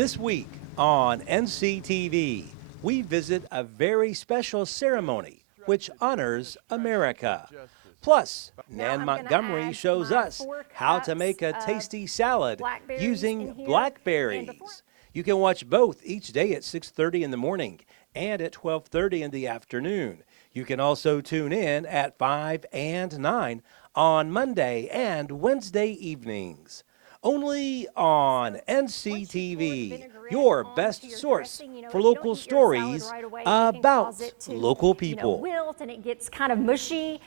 This week on NCTV, we visit a very special ceremony which honors America. Plus, Nan Montgomery shows us how to make a tasty salad using blackberries. You can watch both each day at 6:30 in the morning and at 12:30 in the afternoon. You can also tune in at 5 and 9 on Monday and Wednesday evenings. Only on NCTV, your best source for local stories about local people. Wilt and it gets kind of mushy.